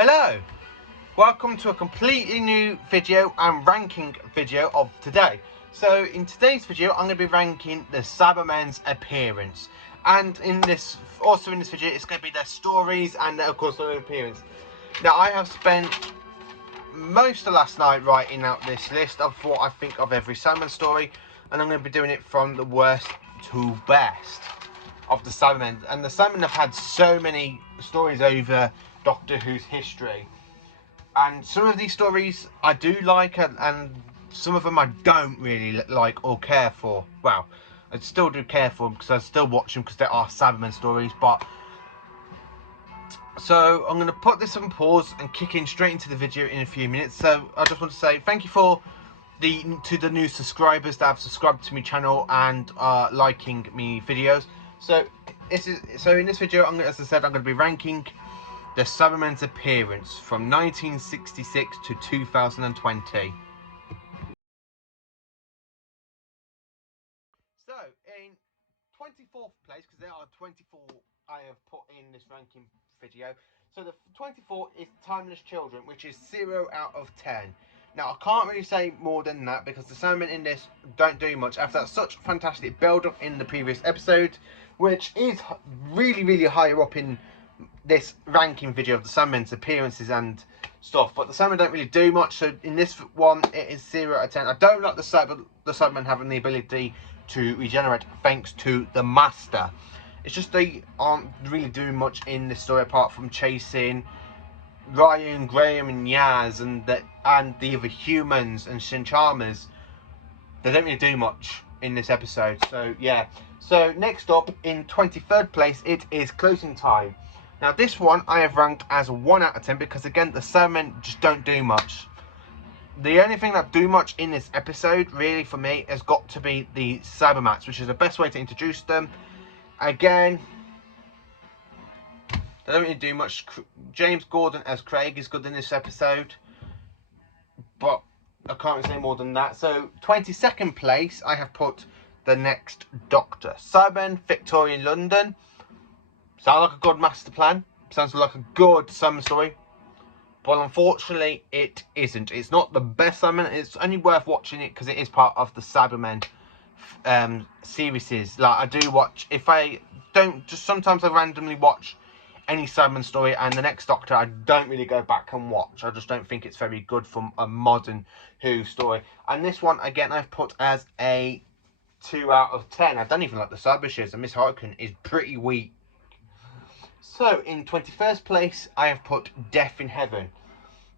Hello, welcome to a completely new video and ranking video of today. So in today's video I'm going to be ranking the Cybermen's appearance, and in this video it's going to be their stories and of course their appearance. Now I have spent most of last night writing out this list of what I think of every Cyberman story, and I'm going to be doing it from the worst to best of the Cybermen. And the Cybermen have had so many stories over Doctor Who's history, and some of these stories I do like, and some of them I don't really like or care for. Well, I still do care for them because I still watch them because they are Cybermen stories. But so I'm going to put this on pause and kick in straight into the video in a few minutes. So I just want to say thank you to the new subscribers that have subscribed to my channel and liking me videos. So in this video, as I said, I'm going to be ranking the Cybermen's appearance from 1966 to 2020. So in 24th place, because there are 24 I have put in this ranking video. So the 24 is Timeless Children, which is 0 out of 10. Now I can't really say more than that because the Cybermen in this don't do much after such fantastic build up in the previous episode, which is really higher up in this ranking video of the Cybermen's appearances and stuff. But the Cybermen don't really do much, so in this one it is 0 out of 10. I don't like the Cybermen having the ability to regenerate thanks to the Master. It's just they aren't really doing much in this story apart from chasing Ryan, Graham and Yaz and the other humans and Shincharmers. They don't really do much in this episode. So yeah. So next up in 23rd place it is Closing Time. Now this one I have ranked as 1 out of 10 because again the Cybermen just don't do much. The only thing that do much in this episode really for me has got to be the Cybermats, which is the best way to introduce them. Again, they don't really do much. James Gordon as Craig is good in this episode, but I can't really say more than that. So 22nd place I have put The Next Doctor. Cybermen, Victorian London. Sounds like a good master plan. Sounds like a good Cybermen story. But unfortunately it isn't. It's not the best Cybermen. It's only worth watching it because it is part of the Cybermen series. Like I do watch, if I don't, just sometimes I randomly watch any Cyberman story, and The Next Doctor I don't really go back and watch. I just don't think it's very good from a modern Who story. And this one again I've put as a 2 out of 10. I don't even like the Cybershiz, and Miss Harkin is pretty weak. So in 21st place I have put Death in Heaven.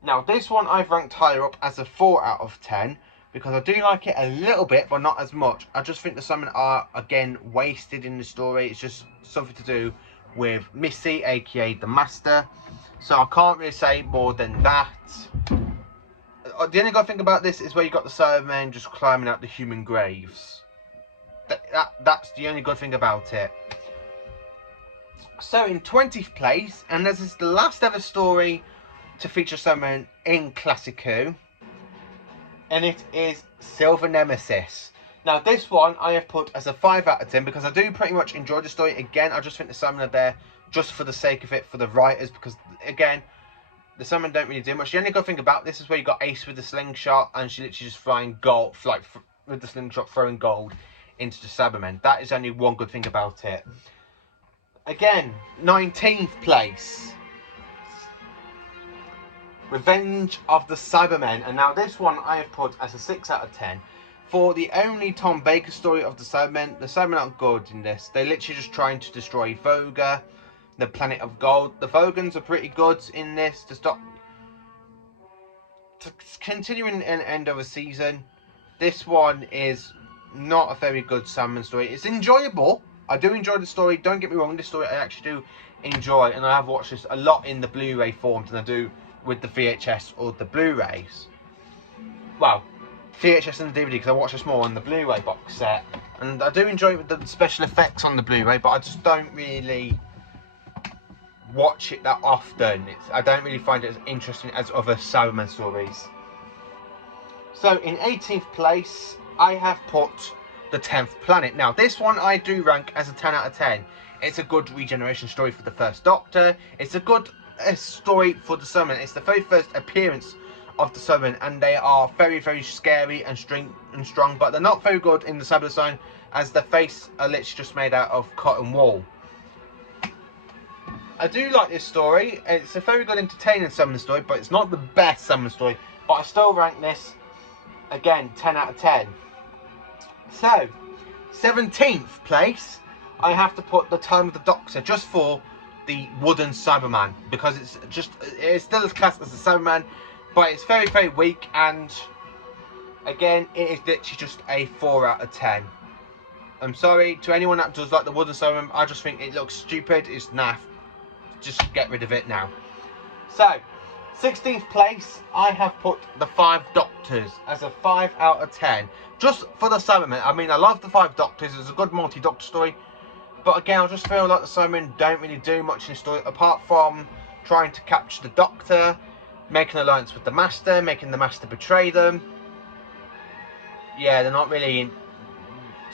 Now this one I've ranked higher up as a 4 out of 10 because I do like it a little bit but not as much. I just think the Cybermen are again wasted in the story. It's just something to do with Missy aka the Master, so I can't really say more than that. The only good thing about this is where you got the Cybermen just climbing out the human graves. That's the only good thing about it. So in 20th place, and this is the last ever story to feature Cybermen in Classic Who, and it is Silver Nemesis. Now this one I have put as a 5 out of 10 because I do pretty much enjoy the story. Again, I just think the Cybermen are there just for the sake of it, for the writers, because again the Cybermen don't really do much. The only good thing about this is where you got Ace with the slingshot and she literally just flying gold, like with the slingshot throwing gold into the Cybermen. That is only one good thing about it. Again, 19th place, Revenge of the Cybermen. And now this one I have put as a 6 out of 10. For the only Tom Baker story of the Cybermen aren't good in this. They're literally just trying to destroy Voga, the planet of gold. The Vogans are pretty good in this to continuing an end of a season. This one is not a very good Cybermen story. It's enjoyable. I do enjoy the story. Don't get me wrong. This story I actually do enjoy, and I have watched this a lot in the Blu-ray form than I do with the VHS or the Blu-rays. Well, VHS and the DVD because I watch this more on the Blu-ray box set, and I do enjoy the special effects on the Blu-ray, but I just don't really watch it that often. I don't really find it as interesting as other Cybermen stories. So in 18th place I have put The 10th Planet. Now this one I do rank as a 10 out of 10. It's a good regeneration story for the first Doctor. It's a good story for the Cybermen. It's the very first appearance of the Cybermen, and they are very, very scary and strong, but they're not very good in the cyber design, as their face are literally just made out of cotton wool. I do like this story. It's a very good entertaining Cybermen story, but it's not the best Cybermen story. But I still rank this, again, 10 out of 10. So, 17th place, I have to put The Time of the Doctor, just for the wooden Cyberman, because it's still as classed as the Cyberman, but it's very, very weak, and again, it is literally just a 4 out of 10. I'm sorry to anyone that does like the wooden Cyberman. I just think it looks stupid. It's naff. Just get rid of it now. So, 16th place, I have put The Five Doctors as a 5 out of 10. Just for the Cybermen. I mean, I love The Five Doctors. It's a good multi-Doctor story. But again, I just feel like the Cybermen don't really do much in the story, apart from trying to capture the Doctor, making an alliance with the Master, making the Master betray them. Yeah, they're not really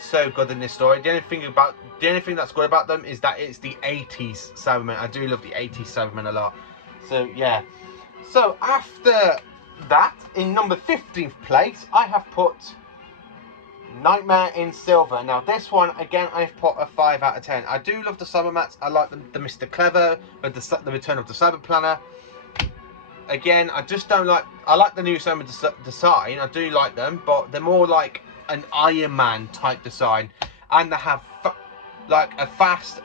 so good in this story. The only thing that's good about them is that it's the 80s Cybermen. I do love the 80s Cybermen a lot. So yeah. So after that, in number 15th place, I have put Nightmare in Silver. Now this one, again, I've put a 5 out of 10. I do love the Cybermats. I like the Mr. Clever, with the Return of the Cyber Planner. Again, I just don't like... I like the new Cyber design. I do like them, but they're more like an Iron Man type design. And they have like a fast...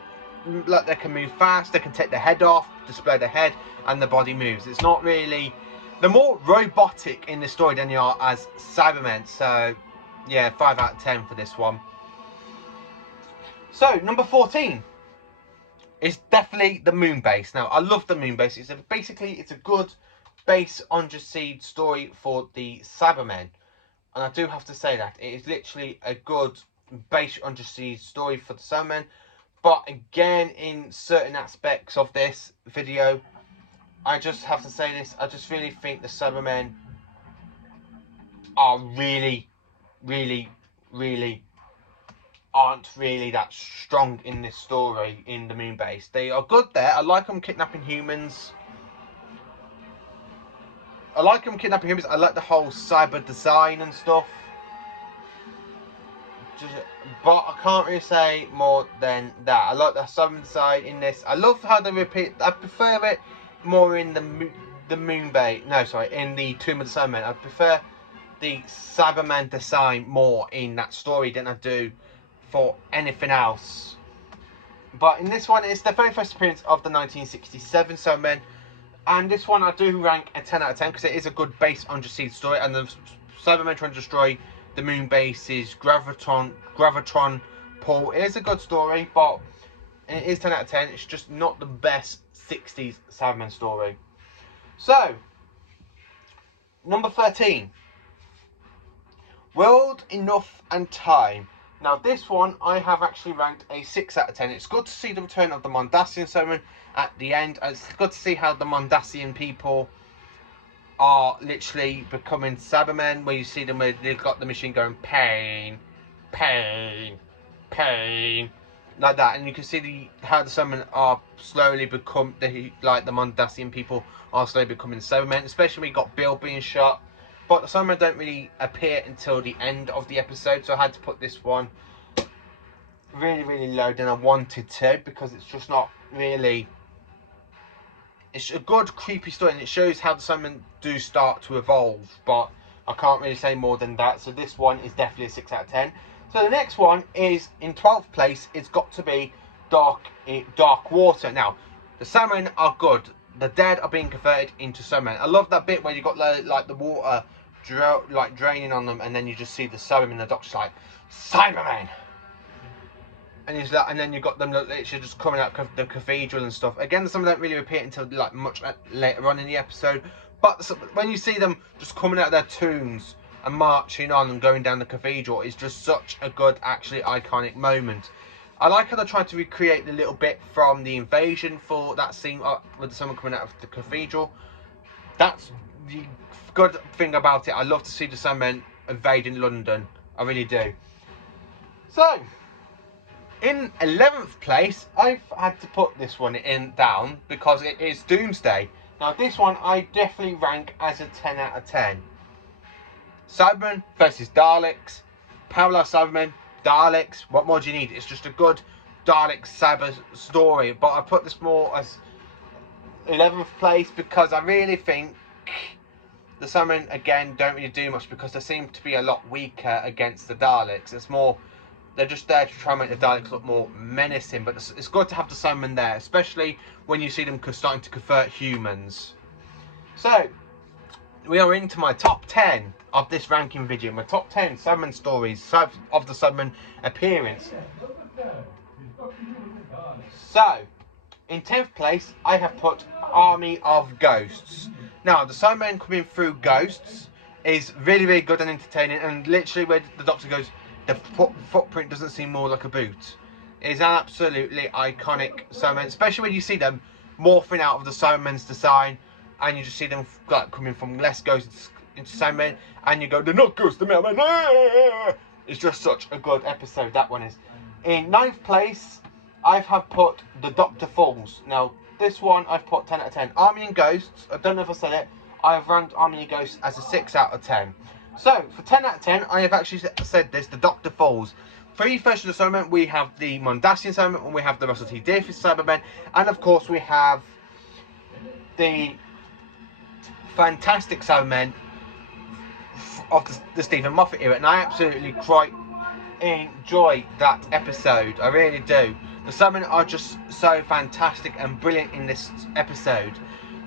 Like they can move fast, they can take their head off, display their head, and the body moves. It's not really... They're more robotic in the story than they are as Cybermen. So, yeah, 5 out of 10 for this one. So, number 14 is definitely the Moon Base. Now, I love the Moon Base. Basically, it's a good base undersea story for the Cybermen. And I do have to say that. It is literally a good base undersea story for the Cybermen. But again, in certain aspects of this video, I just have to say this. I just really think the Cybermen are really aren't really that strong in this story in the Moon Base. They are good there. I like them kidnapping humans. I like the whole cyber design and stuff. But I can't really say more than that. I like the cyber design in this. I love how they repeat. I prefer it more in the Moon Base. No, sorry, in the Tomb of the Cybermen. I prefer the Cyberman design more in that story than I do for anything else. But in this one, it's the very first appearance of the 1967 Cybermen, and this one I do rank a 10 out of 10 because it is a good base undersea story, and the Cybermen trying to destroy the Moon Base's gravitron pull. It is a good story, but it is 10 out of 10. It's just not the best 60s Cybermen story. So, number 13. World, Enough and Time. Now this one I have actually ranked a 6 out of 10. It's good to see the return of the Mondasian Cybermen at the end. It's good to see how the Mondasian people are literally becoming Cybermen, where you see them where they've got the machine going pain, pain, pain, like that, and you can see how the Cybermen are slowly the Mondasian people are slowly becoming Cybermen, especially when you got Bill being shot. But the Cybermen don't really appear until the end of the episode, so I had to put this one really low than I wanted to, because it's just not really... It's a good creepy story, and it shows how the Cybermen do start to evolve, but I can't really say more than that, so this one is definitely a 6 out of 10. So the next one is, in 12th place, it's got to be Dark Water. Now, the Cybermen are good. The dead are being converted into Cybermen. I love that bit where you got like the water draining on them, and then you just see the Cybermen, and the Doctor's like, Cybermen! And he's like, and then you got them literally just coming out of the cathedral and stuff. Again, some of them don't really appear until like much later on in the episode. But when you see them just coming out of their tombs and marching on and going down the cathedral, it's just such a good, actually iconic moment. I like how they tried to recreate the little bit from the invasion for that scene with someone coming out of the cathedral. That's the good thing about it. I love to see the Cybermen invading London. I really do. So, In 11th place, I've had to put this one in down because it is Doomsday. Now this one I definitely rank as a 10 out of 10. Cybermen versus Daleks. Parallel Cybermen, Daleks. What more do you need? It's just a good Dalek cyber story. But I put this more as 11th place because I really think the Cybermen again don't really do much because they seem to be a lot weaker against the Daleks. It's more, they're just there to try and make the Daleks look more menacing, but it's good to have the Cybermen there, especially when you see them starting to convert humans. So, we are into my top 10 of this ranking video, my top 10 Cybermen stories of the Cybermen appearance. So, in 10th place, I have put Army of Ghosts. Now, the Cybermen coming through ghosts is really, really good and entertaining, and literally where the Doctor goes, the footprint doesn't seem more like a boot. It is an absolutely iconic Cybermen, especially when you see them morphing out of the Cybermen's design, and you just see them like coming from less ghosts into Cybermen, and you go, they're not ghosts, they're Cybermen. It's just such a good episode, that one is. In 9th place, I have put The Doctor Falls. Now, this one I've put 10 out of 10. Army and Ghosts, I don't know if I said it, I have ranked Army and Ghosts as a 6 out of 10. So, for 10 out of 10, I have actually said this, The Doctor Falls. Three versions of the Cybermen, we have the Mondasian Cybermen, and we have the Russell T Davies Cybermen, and of course we have the fantastic Cybermen of the Stephen Moffat era, and I absolutely quite enjoy that episode. I really do. The Cybermen are just so fantastic and brilliant in this episode.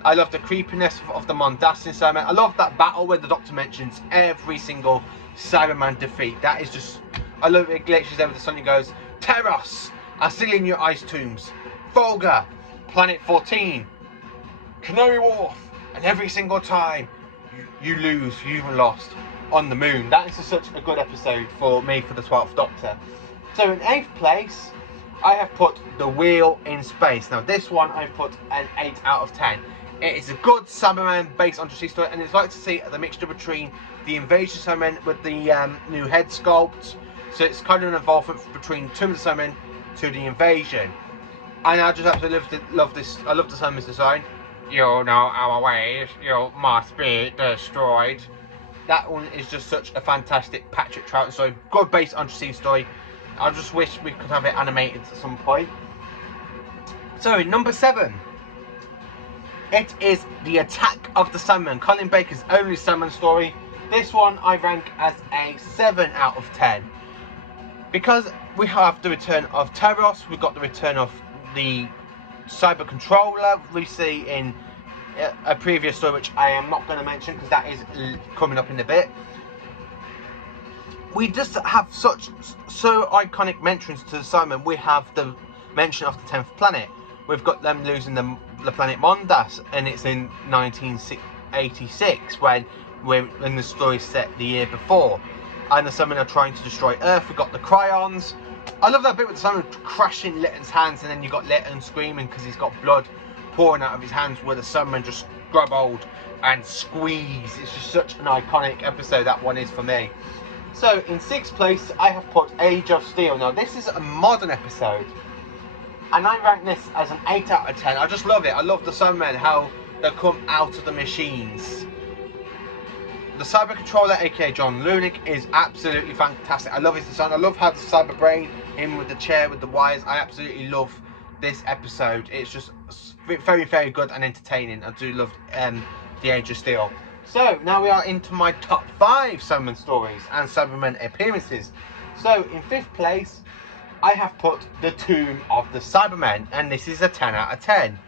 I love the creepiness of the Mondasian Cybermen. I love that battle where the Doctor mentions every single Cyberman defeat. That is just, I love it. Glitches over the sun. He goes, Teros, I seal in your ice tombs. Volga, Planet 14, Canary Wharf, and every single time you lose, you've lost on the moon. That is just such a good episode for me for the 12th Doctor. So in 8th place, I have put The Wheel in Space. Now this one I've put an 8 out of 10. It is a good Cyberman based on true story, and it's like to see the mixture between the Invasion Cybermen with the new head sculpt. So it's kind of an involvement between Tomb of the Cybermen to the Invasion. And I just absolutely love this. I love the Cybermen's design. You know our ways, you must be destroyed. That one is just such a fantastic Patrick Troughton story. Good based on true story. I just wish we could have it animated at some point. So, number 7. It is The Attack of the Cybermen, Colin Baker's only Cyberman story. This one I rank as a 7 out of 10. Because we have the return of Teros, we've got the return of the Cyber Controller we see in a previous story, which I am not going to mention because that is coming up in a bit. We just have so iconic mentions to the Cybermen. We have the mention of the 10th planet. We've got them losing the planet Mondas, and it's in 1986 when the story set the year before. And the Cybermen are trying to destroy Earth. We've got the Cryons. I love that bit with the Cybermen crashing Lytton's hands, and then you've got Lytton screaming because he's got blood pouring out of his hands, where the Cybermen just grab hold and squeeze. It's just such an iconic episode, that one is for me. So, in 6th place, I have put Age of Steel. Now, this is a modern episode, and I rank this as an 8 out of 10. I just love it. I love the Cybermen, how they come out of the machines. The Cyber Controller, aka John Lunick, is absolutely fantastic. I love his design. I love how the Cyber Brain, him with the chair, with the wires. I absolutely love this episode. It's just very, very good and entertaining. I do love the Age of Steel. So, now we are into my top 5 Cybermen stories and Cybermen appearances. So, in 5th place, I have put The Tomb of the Cybermen, and this is a 10 out of 10.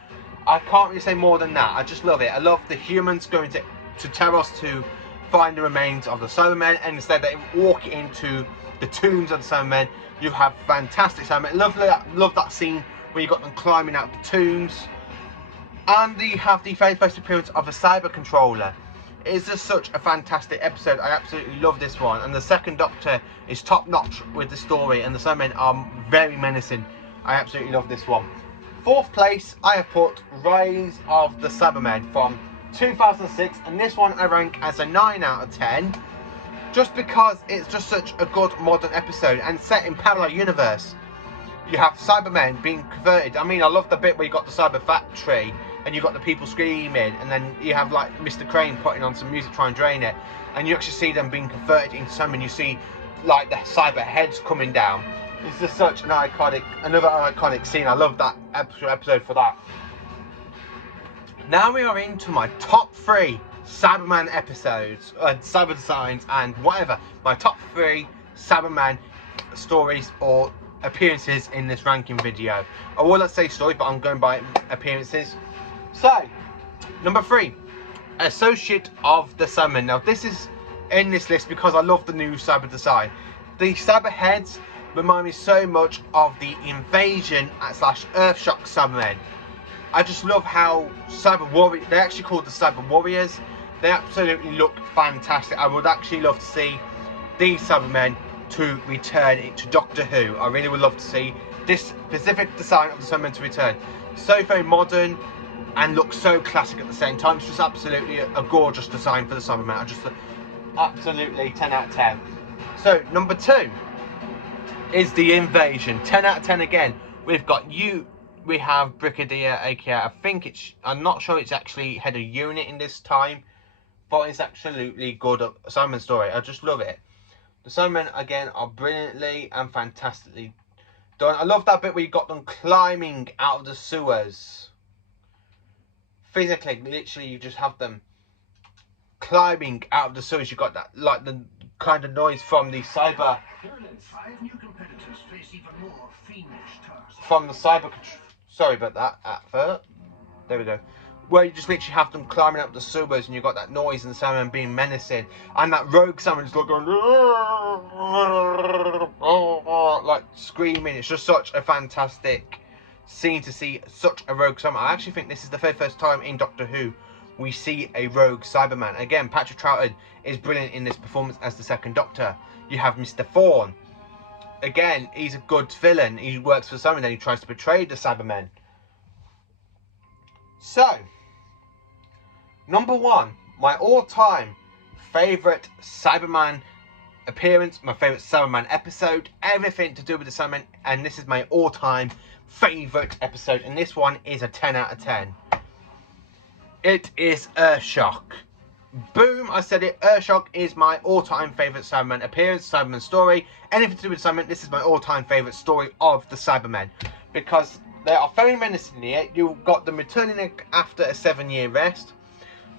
I can't really say more than that. I just love it. I love the humans going to Teros to find the remains of the Cybermen, and instead they walk into the tombs of the Cybermen. You have fantastic Cybermen. Love that scene where you got them climbing out the tombs. And you have the very first appearance of a Cyber Controller. It's just such a fantastic episode. I absolutely love this one. And the 2nd Doctor is top notch with the story, and the Cybermen are very menacing. I absolutely love this one. 4th place, I have put Rise of the Cybermen from 2006, and this one I rank as a 9 out of 10. Just because it's just such a good modern episode and set in parallel universe. you have Cybermen being converted. I mean, I love the bit where you got the Cyber Factory and you got the people screaming, and then you have like Mr. Crane putting on some music trying to drain it, and you actually see them being converted into Cybermen. You see like the cyber heads coming down. It's just such an another iconic scene. I love that episode for that. Now we are into my top 3 Cyberman episodes, Cyber Designs and whatever. My top 3 Cyberman stories or appearances in this ranking video. I will not say story, but I'm going by appearances. So, number 3, Associate of the Cybermen. Now this is in this list because I love the new cyber design. The cyber heads remind me so much of the Invasion / Earthshock Cybermen. I just love how Cyber Warrior, they're actually called the Cyber Warriors. They absolutely look fantastic. I would actually love to see these Cybermen to return into Doctor Who. I really would love to see this specific design of the Cybermen to return. So very modern and looks so classic at the same time. It's just absolutely a gorgeous design for the Cybermen. I just absolutely 10 out of 10. So number 2 is the Invasion. 10 out of 10 again. We have Brigadier, aka I'm not sure it's actually head of unit in this time, but it's absolutely good Cyberman story. I just love it. The Cybermen again are brilliantly and fantastically done. I love that bit where you got them climbing out of the sewers. Physically, literally, you just have them climbing out of the sewers. You got that, like the kind of noise from the cyber. 5 new competitors face even more fiendish tasks. From the cyber. Sorry about that. Advert. There we go. Where you just literally have them climbing up the sewers, and you got that noise and the Cybermen being menacing, and that rogue Cyberman just going like screaming. It's just such a fantastic scene to see such a rogue Cyberman. I actually think this is the very first time in Doctor Who we see a rogue Cyberman. Again, Patrick Troughton is brilliant in this performance as the second Doctor. You have Mr. Thorne. Again, he's a good villain. He works for the Cybermen, then he tries to betray the Cybermen. So, number 1, my all-time favourite Cyberman appearance, my favourite Cyberman episode, everything to do with the Cybermen, and this is my all-time favourite episode, and this one is a 10 out of 10. It is Earthshock. Boom, I said it. Earthshock is my all-time favourite Cyberman appearance, Cyberman story. Anything to do with Cybermen, this is my all-time favourite story of the Cybermen. Because they are very menacing here. You've got them returning after a 7-year rest.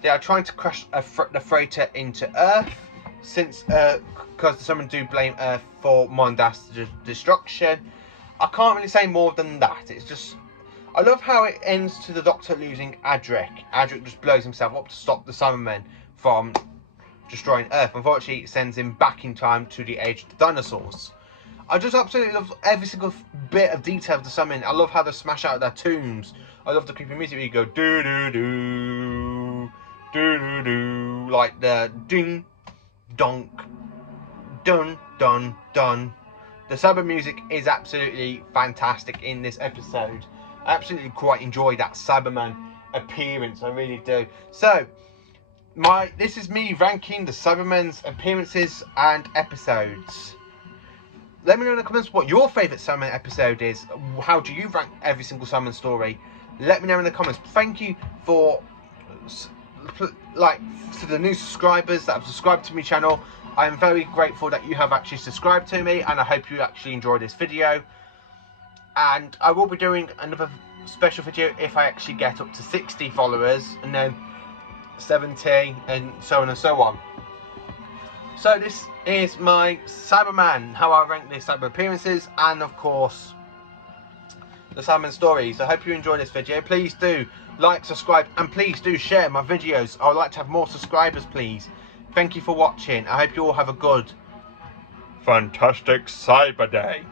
They are trying to crash the freighter into Earth. Since, because the Cybermen do blame Earth for Mondas' destruction. I can't really say more than that. It's just, I love how it ends to the Doctor losing Adric. Adric just blows himself up to stop the Cybermen from destroying Earth. Unfortunately, it sends him back in time to the age of the dinosaurs. I just absolutely love every single bit of detail of the Cybermen. I love how they smash out of their tombs. I love the creepy music where you go do do do do do do, like the ding donk dun dun dun. The Cyber music is absolutely fantastic in this episode. I absolutely quite enjoy that Cyberman appearance. I really do. So, this is me ranking the Cybermen's appearances and episodes. Let me know in the comments what your favourite Cyberman episode is. How do you rank every single Cyberman story? Let me know in the comments. Thank you for to the new subscribers that have subscribed to my channel. I am very grateful that you have actually subscribed to me, and I hope you actually enjoyed this video. And I will be doing another special video if I actually get up to 60 followers, and then 70, and so on and so on. So this is my Cyberman, how I rank the Cyber appearances, and of course the Cyberman stories. I hope you enjoyed this video. Please do like, subscribe, and please do share my videos. I would like to have more subscribers, please. Thank you for watching. I hope you all have a good, fantastic Cyber Day.